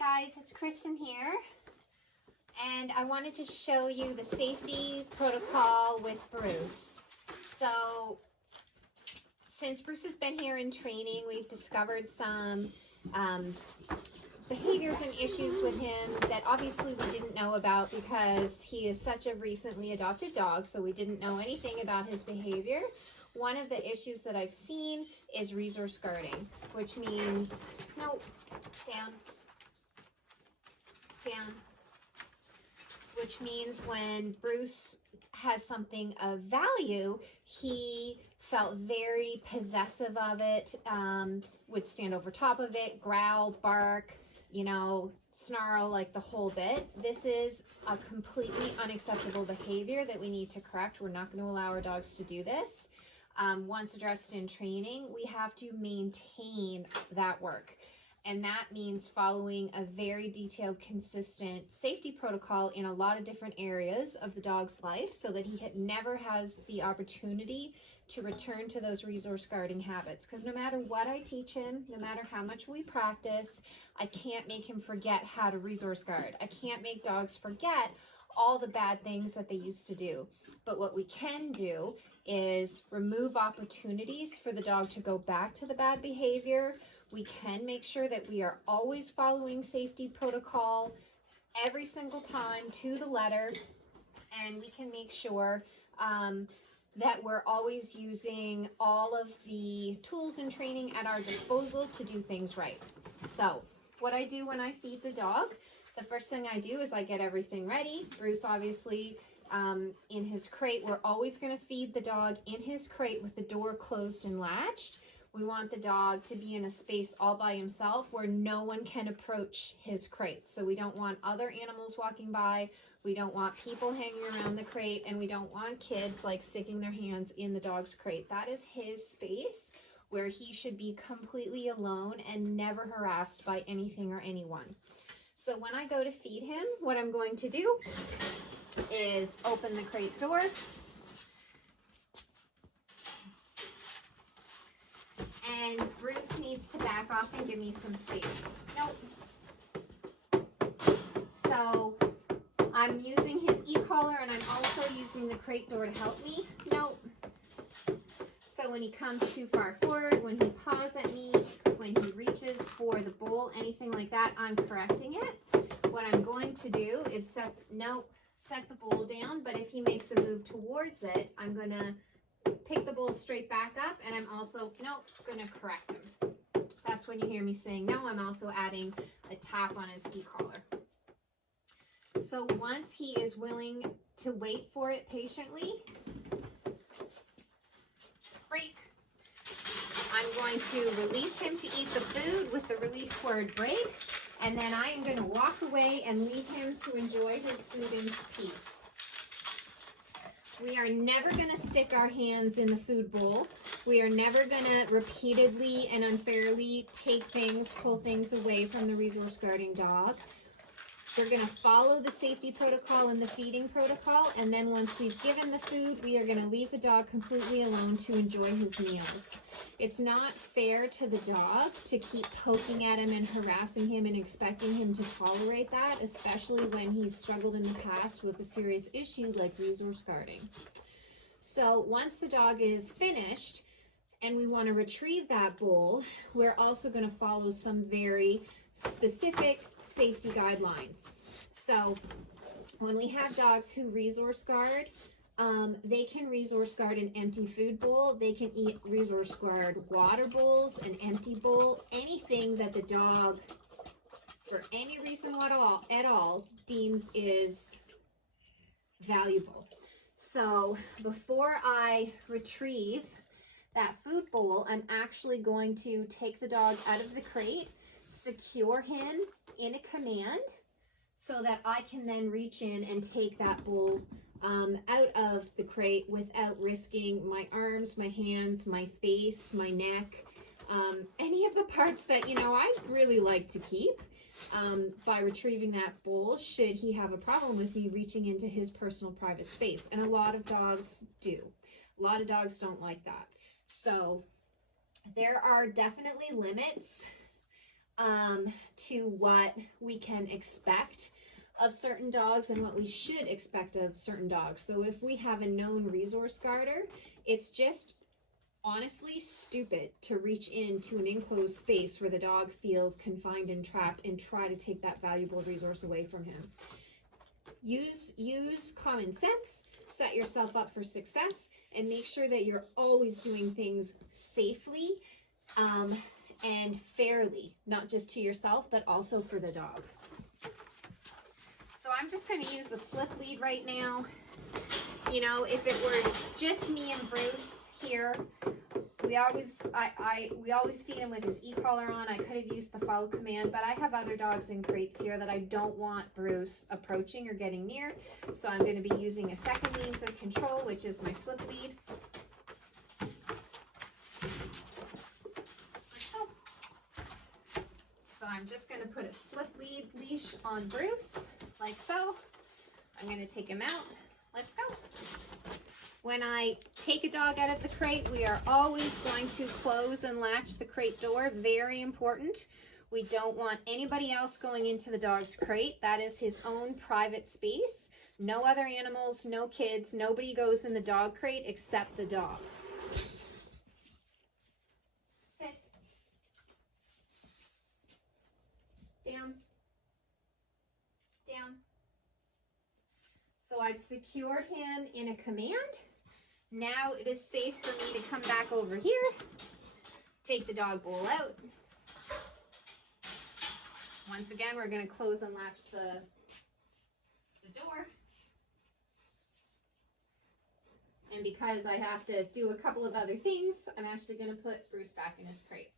guys, it's Kristen here, and I wanted to show you the safety protocol with Bruce. So, since Bruce has been here in training, we've discovered some behaviors and issues with him that obviously we didn't know about because he is such a recently adopted dog, so we didn't know anything about his behavior. One of the issues that I've seen is resource guarding, which means, no, down, which means when Bruce has something of value, he felt very possessive of it, would stand over top of it, growl, bark, you know, snarl, like the whole bit. This is a completely unacceptable behavior that we need to correct. We're not going to allow our dogs to do this. Once addressed in training, we have to maintain that work. And that means following a very detailed, consistent safety protocol in a lot of different areas of the dog's life so that he never has the opportunity to return to those resource guarding habits. Because no matter what I teach him, no matter how much we practice, I can't make him forget how to resource guard. I can't make dogs forget all the bad things that they used to do. But what we can do is remove opportunities for the dog to go back to the bad behavior. We can make sure that we are always following safety protocol every single time to the letter, and we can make sure that we're always using all of the tools and training at our disposal to do things right. So what I do when I feed the dog, the first thing I do is I get everything ready. Bruce obviously in his crate. We're always going to feed the dog in his crate with the door closed and latched. We want the dog to be in a space all by himself where no one can approach his crate. So we don't want other animals walking by. We don't want people hanging around the crate, and we don't want kids like sticking their hands in the dog's crate. That is his space where he should be completely alone and never harassed by anything or anyone. So when I go to feed him, what I'm going to do is open the crate door. And Bruce needs to back off and give me some space. Nope. So I'm using his e-collar, and I'm also using the crate door to help me. Nope. So when he comes too far forward, when he paws at me, when he reaches for the bowl, anything like that, I'm correcting it. What I'm going to do is set the bowl down, but if he makes a move towards it, I'm going to pick the bowl straight back up, and I'm also, going to correct him. That's when you hear me saying no. I'm also adding a tap on his e-collar. So once he is willing to wait for it patiently, break, I'm going to release him to eat the food with the release word break, and then I am going to walk away and leave him to enjoy his food in peace. We are never going to stick our hands in the food bowl. We are never going to repeatedly and unfairly take things, pull things away from the resource guarding dog. We're going to follow the safety protocol and the feeding protocol, and then once we've given the food, we are going to leave the dog completely alone to enjoy his meals. It's not fair to the dog to keep poking at him and harassing him and expecting him to tolerate that, especially when he's struggled in the past with a serious issue like resource guarding. So once the dog is finished and we want to retrieve that bowl, we're also going to follow some very specific safety guidelines. So when we have dogs who resource guard, they can resource guard an empty food bowl. They can resource guard water bowls, an empty bowl, anything that the dog, for any reason at all, deems is valuable. So before I retrieve that food bowl, I'm actually going to take the dog out of the crate, secure him in a command so that I can then reach in and take that bowl out of the crate without risking my arms, my hands, my face, my neck, any of the parts that, I really like to keep by retrieving that bowl should he have a problem with me reaching into his personal private space. And a lot of dogs do. A lot of dogs don't like that. So there are definitely limits to what we can expect of certain dogs and what we should expect of certain dogs. So if we have a known resource guarder, it's just honestly stupid to reach into an enclosed space where the dog feels confined and trapped and try to take that valuable resource away from him. Use common sense, set yourself up for success, and make sure that you're always doing things safely and fairly, not just to yourself, but also for the dog. So I'm just going to use a slip lead right now. You know, if it were just me and Bruce here, we always feed him with his e-collar on. I could have used the follow command, but I have other dogs in crates here that I don't want Bruce approaching or getting near. So I'm going to be using a second means of control, which is my slip lead. So I'm just going to put a slip lead leash on Bruce, like so. I'm going to take him out. Let's go. When I take a dog out of the crate, we are always going to close and latch the crate door. Very important. We don't want anybody else going into the dog's crate. That is his own private space. No other animals, no kids, nobody goes in the dog crate except the dog. Sit. Down. Down. So I've secured him in a command. Now it is safe for me to come back over here, take the dog bowl out. Once again, we're going to close and latch the door. And because I have to do a couple of other things, I'm actually going to put Bruce back in his crate.